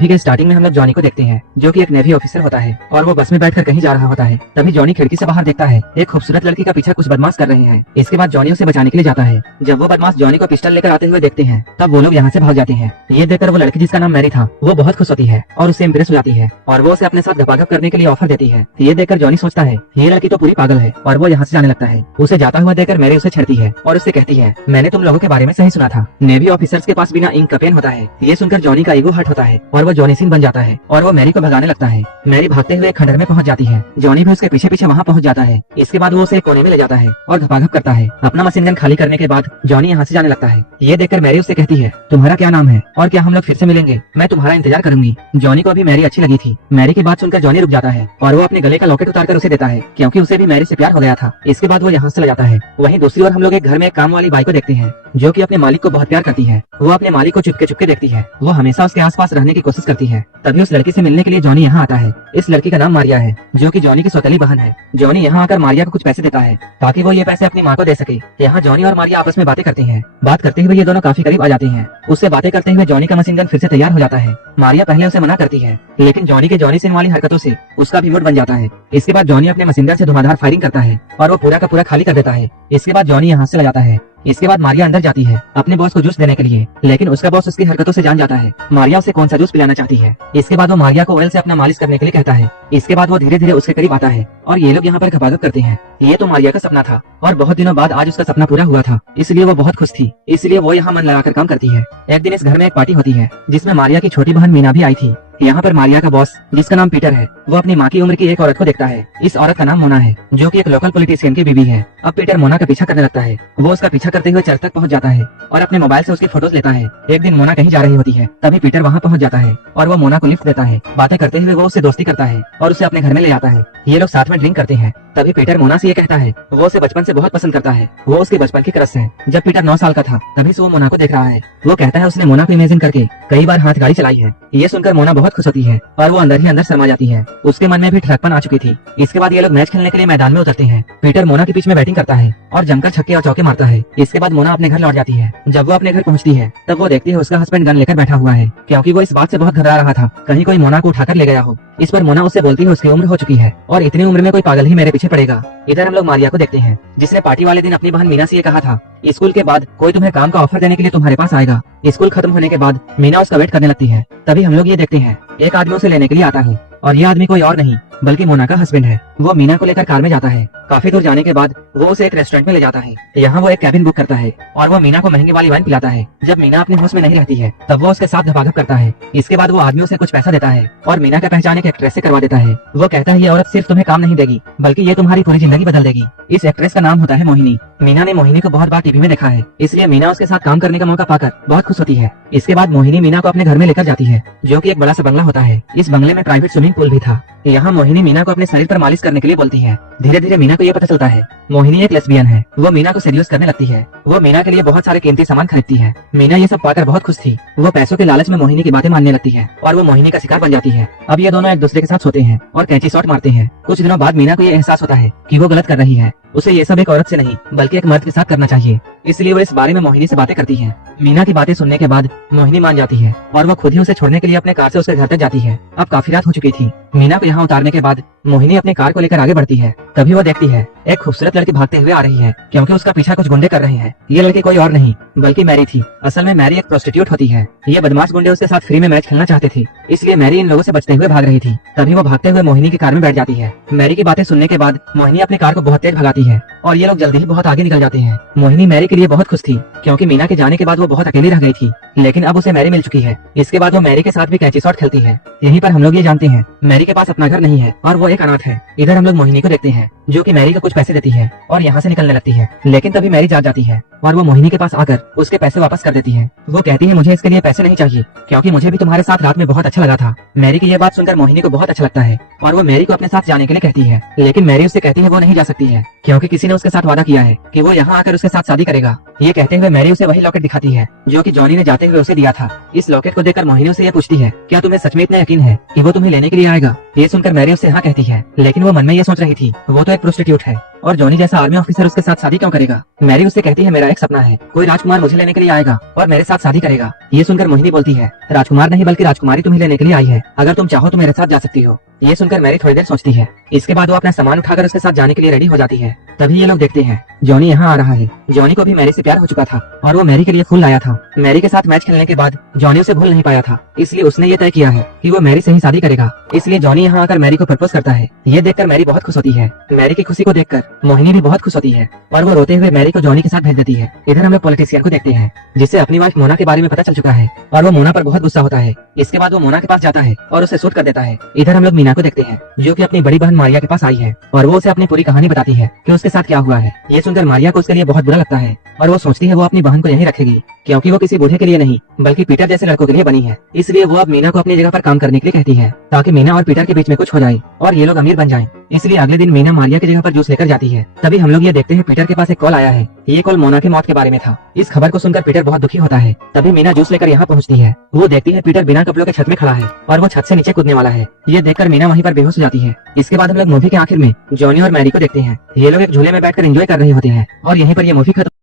Movie के starting में हम लोग जॉनी को देखते हैं, जो कि एक नेवी ऑफिसर होता है और वो बस में बैठकर कहीं जा रहा होता है। तभी जॉनी खिड़की से बाहर देखता है एक खूबसूरत लड़की का पीछा कुछ बदमाश कर रहे हैं। इसके बाद जॉनी उसे बचाने के लिए जाता है। जब वो बदमाश जॉनी को पिस्टल लेकर आते हुए देखते हैं, तब वो लोग यहाँ से भाग जाते हैं। ये देखकर वो लड़की जिसका नाम मैरी था, वो बहुत खुश होती है और उससे इम्प्रेस हो जाती है और वो उसे अपने साथ गपागप करने के लिए ऑफर देती है। ये देखकर जॉनी सोचता है ये लड़की तो पूरी पागल है और वो यहाँ से जाने लगता है। उसे जाता हुआ देखकर मैरी उसे छेड़ती है और उससे कहती है, मैंने तुम लोगों के बारे में सही सुना था, नेवी ऑफिसर्स के पास बिना इंक का पेन होता है। ये सुनकर जॉनी का ईगो हर्ट होता है और वो जॉनी सिंह बन जाता है और वो मैरी को भगाने लगता है। मैरी भागते हुए खंडर में पहुंच जाती है। जॉनी भी उसके पीछे पीछे वहां पहुंच जाता है। इसके बाद वो उसे एक कोने में ले जाता है और घपाघप करता है। अपना मशीन गन खाली करने के बाद जॉनी यहाँ से जाने लगता है। ये देखकर मैरी उससे कहती है, तुम्हारा क्या नाम है और क्या हम लोग फिर से मिलेंगे? मैं तुम्हारा इंतजार करूंगी। जॉनी को भी मैरी अच्छी लगी थी। मैरी की बात सुनकर जॉनी रुक जाता है और वो अपने गले का लॉकेट उतारकर उसे देता है, क्योंकि उसे भी मैरी से प्यार हो गया था। इसके बाद वो यहाँ से ले जाता है। वहीं दूसरी ओर हम लोग एक घर में एक काम वाली बाई को देखते हैं, जो कि अपने मालिक को बहुत प्यार करती है। वो अपने मालिक को चुपके चुपके देखती है। वो हमेशा उसके आसपास रहने की कोशिश करती है। तभी उस लड़की से मिलने के लिए जॉनी यहाँ आता है। इस लड़की का नाम मारिया है, जो कि जॉनी की सौतेली बहन है। जॉनी यहाँ आकर मारिया को कुछ पैसे देता है ताकि वो ये पैसे अपनी माँ को दे सके। यहाँ जॉनी और मारिया आपस में बातें करती हैं। बात करते हुए ये दोनों काफी करीब आ जाते हैं। उससे बातें करते हुए जॉनी का मशीन गन फिर से तैयार हो जाता है। मारिया पहले उसे मना करती है, लेकिन जॉनी के जॉनी सिंह वाली हरकतों से उसका भी मूड बन जाता है। इसके बाद जॉनी अपने मशीन गन से धुआंधार फायरिंग करता है और वो पूरा का पूरा खाली कर देता है। इसके बाद जॉनी यहाँ से ले जाता है। इसके बाद मारिया अंदर जाती है अपने बॉस को जूस देने के लिए, लेकिन उसका बॉस उसकी हरकतों से जान जाता है मारिया उसे कौन सा जूस पिलाना चाहती है। इसके बाद वो मारिया को ऑयल से अपना मालिश करने के लिए कहता है। इसके बाद वो धीरे धीरे उसके करीब आता है और ये लोग यहाँ पर घपाघप करते हैं। ये तो मारिया का सपना था और बहुत दिनों बाद आज उसका सपना पूरा हुआ था, इसलिए वो बहुत खुश थी। इसलिए वो यहाँ मन लगाकर काम करती है। एक दिन इस घर में एक पार्टी होती है जिसमें मारिया की छोटी बहन मीना भी आई थी। यहाँ पर मारिया का बॉस, जिसका नाम पीटर है, वो अपनी माँ की उम्र की एक औरत को देखता है। इस औरत का नाम मोना है, जो कि एक लोकल पॉलिटिशियन की बीवी है। अब पीटर मोना का पीछा करने लगता है। वो उसका पीछा करते हुए चर्च तक पहुँच जाता है और अपने मोबाइल से उसकी फोटोज लेता है। एक दिन मोना कहीं जा रही होती है, तभी पीटर वहाँ पहुँच जाता है और वो मोना को लिफ्ट देता है। बातें करते हुए वो उससे दोस्ती करता है और उसे अपने घर में ले जाता है। ये लोग साथ में ड्रिंक करते हैं। तभी पीटर मोना से ये कहता है, वो उसे बचपन से बहुत पसंद करता है। वो उसके बचपन की क्रश है। जब पीटर 9 साल का था, तभी से वो मोना को देख रहा है। वो कहता है उसने मोना को इमेजिन करके कई बार हाथ गाड़ी चलाई है। ये सुनकर मोना बहुत खुश होती है और वो अंदर ही अंदर शर्मा जाती है। उसके मन में भी ठड़कपन आ चुकी थी। इसके बाद ये लोग मैच खेलने के लिए मैदान में उतरते हैं। पीटर मोना के बीच में बैटिंग करता है और जमकर छक्के और चौके मारता है। इसके बाद मोना अपने घर लौट जाती है। जब वो अपने घर पहुंचती है, तब वो देखती है उसका हस्बैंड गन लेकर बैठा हुआ है, क्योंकि वो इस बात से बहुत घबरा रहा था कहीं कोई मोना को उठाकर ले गया हो। इस पर मोना उससे बोलती है उसकी उम्र हो चुकी है और इतनी उम्र में कोई पागल ही मेरे पीछे पड़ेगा। इधर हम लोग मारिया को देखते हैं, जिसने पार्टी वाले दिन अपनी बहन मीना से ये कहा था, स्कूल के बाद कोई तुम्हें काम का ऑफर देने के लिए तुम्हारे पास आएगा। स्कूल खत्म होने के बाद मीना उसका वेट करने लगती है। तभी हम लोग ये देखते हैं एक आदमी उसे लेने के लिए आता है और ये आदमी कोई और नहीं बल्कि मोना का हस्बैंड है। वो मीना को लेकर कार में जाता है। काफी दूर जाने के बाद वो उसे एक रेस्टोरेंट में ले जाता है। यहाँ वो एक कैबिन बुक करता है और वो मीना को महंगी वाली वाइन पिलाता है। जब मीना अपने होश में नहीं रहती है, तब वो उसके साथ घपाघप करता है। इसके बाद वो आदमी उसे कुछ पैसा देता है और मीना का पहचान एक एक्ट्रेस से करवा देता है। वो कहता है ये औरत सिर्फ तुम्हें काम नहीं देगी, बल्कि ये तुम्हारी पूरी जिंदगी बदल देगी। इस एक्ट्रेस का नाम होता है मोहिनी। मीना ने मोहिनी को बहुत बार टीवी में देखा है, इसलिए मीना उसके साथ काम करने का मौका पाकर बहुत खुश होती है। इसके बाद मोहिनी मीना को अपने घर में लेकर जाती है, जो कि एक बड़ा सा बंगला होता है। इस बंगले में प्राइवेट स्विमिंग पूल भी था। यहाँ मोहिनी मीना को अपने शरीर पर मालिश करने के लिए बोलती है। धीरे धीरे मीना को ये पता चलता है मोहिनी एक लेस्बियन है। वो मीना को सीरियस करने लगती है। वो मीना के लिए बहुत सारे कीमती सामान खरीदती है। मीना ये सब पाकर बहुत खुश थी। वो पैसों के लालच में मोहिनी की बातें मानने लगती है और वो मोहिनी का शिकार बन जाती है। अब ये दोनों एक दूसरे के साथ सोते हैं और कैंची शॉट मारते हैं। कुछ दिनों बाद मीना को ये एहसास होता है कि वो गलत कर रही है। उसे ये सब एक औरत से नहीं बल्कि एक मर्द के साथ करना चाहिए, इसलिए वो इस बारे में मोहिनी से बातें करती है। मीना की बातें सुनने के बाद मोहिनी मान जाती है और वो खुद ही उसे छोड़ने के लिए अपने कार से उसके घर तक जाती है। अब काफी रात हो चुकी थी। मीना को यहाँ उतारने के बाद मोहिनी अपनी कार को लेकर आगे बढ़ती है। तभी वो देखती है एक खूबसूरत लड़की भागते हुए आ रही है, क्योंकि उसका पीछा कुछ गुंडे कर रहे हैं। ये लड़की कोई और नहीं बल्कि मैरी थी। असल में मैरी एक प्रोस्टिट्यूट होती है। ये बदमाश गुंडे उसके साथ फ्री में मैच खेलना चाहते थे, इसलिए मैरी इन लोगों से बचते हुए भाग रही थी। तभी वो भागते हुए मोहिनी की कार में बैठ जाती है। मैरी की बातें सुनने के बाद मोहिनी अपनी कार को बहुत तेज भगाती है और ये लोग जल्दी ही बहुत आगे निकल जाते हैं। मोहिनी मैरी के लिए बहुत खुश थी, क्योंकि मीना के जाने के बाद वो बहुत अकेली रह गई थी, लेकिन अब उसे मैरी मिल चुकी है। इसके बाद वो मैरी के साथ भी कैंची शॉट खेलती है। यहीं पर हम लोग ये जानते हैं मैरी के पास अपना घर नहीं है और वो एक अनाथ है। इधर हम लोग मोहिनी को देखते हैं, जो कि मैरी को कुछ पैसे देती है और यहाँ से निकलने लगती है। लेकिन तभी मैरी जाग जाती है और वो मोहिनी के पास आकर उसके पैसे वापस कर देती है। वो कहती है मुझे इसके लिए पैसे नहीं चाहिए, क्योंकि मुझे भी तुम्हारे साथ रात में बहुत अच्छा लगा था। मैरी की ये बात सुनकर मोहिनी को बहुत अच्छा लगता है और वो मैरी को अपने साथ जाने के लिए कहती है, लेकिन मैरी उससे कहती है वो नहीं जा सकती है, क्योंकि किसी ने उसके साथ वादा किया है कि वो यहाँ आकर उसके साथ शादी करेगा। ये कहते हुए मैरी उसे वही लॉकेट दिखाती है जो कि जॉनी ने जाते हुए उसे दिया था। इस लॉकेट को देखकर मोहिनी उसे ये पूछती है, क्या तुम्हें सच में इतना यकीन है कि वो तुम्हें लेने के लिए आएगा? ये सुनकर मैरी उससे हाँ कहती है, लेकिन वो मन में ये सोच रही थी वो तो एक प्रोस्टिट्यूट है, और जॉनी जैसा आर्मी ऑफिसर उसके साथ शादी क्यों करेगा। मैरी उससे कहती है मेरा एक सपना है, कोई राजकुमार मुझे लेने के लिए आएगा और मेरे साथ शादी करेगा। ये सुनकर मोहिनी बोलती है राजकुमार नहीं बल्कि राजकुमारी तुम्हें लेने के लिए आई है, अगर तुम चाहो तो मेरे साथ जा सकती हो। ये सुनकर मैरी थोड़ी देर सोचती है। इसके बाद वो अपना सामान उठाकर उसके साथ जाने के लिए रेडी हो जाती है। तभी ये लोग देखते हैं जॉनी यहाँ आ रहा है। जॉनी को भी मैरी से प्यार हो चुका था और वो मैरी के लिए फूल लाया था। मैरी के साथ मैच खेलने के बाद जॉनी उसे भूल नहीं पाया था, इसलिए उसने ये तय किया है कि वो मैरी से ही शादी करेगा। इसलिए जॉनी यहाँ आकर मैरी को प्रपोज करता है। ये देखकर मैरी बहुत खुश होती है। मैरी की खुशी को देखकर मोहिनी भी बहुत खुश होती है और वो रोते हुए मैरी को जॉनी के साथ भेज देती है। इधर हम लोग पॉलिटिशियन को देखते हैं जिससे अपनी वाइफ मोना के बारे में पता चल चुका है और वो मोना पर बहुत गुस्सा होता है। इसके बाद वो मोना के पास जाता है और उसे शूट कर देता है। इधर हम लोग मीना को देखते हैं जो कि अपनी बड़ी बहन मारिया के पास आई है और वो उसे अपनी पूरी कहानी बताती है कि उसके साथ क्या हुआ है। ये सुनकर मारिया को उसके लिए बहुत बुरा लगता है और वो सोचती है वो अपनी बहन को यहीं रखेगी क्योंकि वो किसी बूढ़े के लिए नहीं बल्कि पीटर जैसे लड़कों के लिए बनी है। इसलिए वो अब मीना को अपनी जगह पर काम करने के लिए कहती है ताकि मीना और पीटर के बीच में कुछ हो जाए और ये लोग अमीर बन जाएं। इसलिए अगले दिन मीना मारिया की जगह पर जूस लेकर जाती है। तभी हम लोग ये देखते हैं पीटर के पास एक कॉल आया है। ये कॉल मोना की मौत के बारे में था। इस खबर को सुनकर पीटर बहुत दुखी होता है। तभी मीना जूस लेकर यहाँ पहुँचती है। वो देखती है पीटर बिना कपड़ों के छत में खड़ा है और वो छत से नीचे कूदने वाला है। ये देखकर मीना वहीं पर बेहोश हो जाती है। इसके बाद हम लोग मूवी के आखिर में जॉनी और मैरी को देखते हैं। ये लोग एक झूले में बैठकर एंजॉय कर रहे होते हैं और यहीं पर ये मूवी खत्म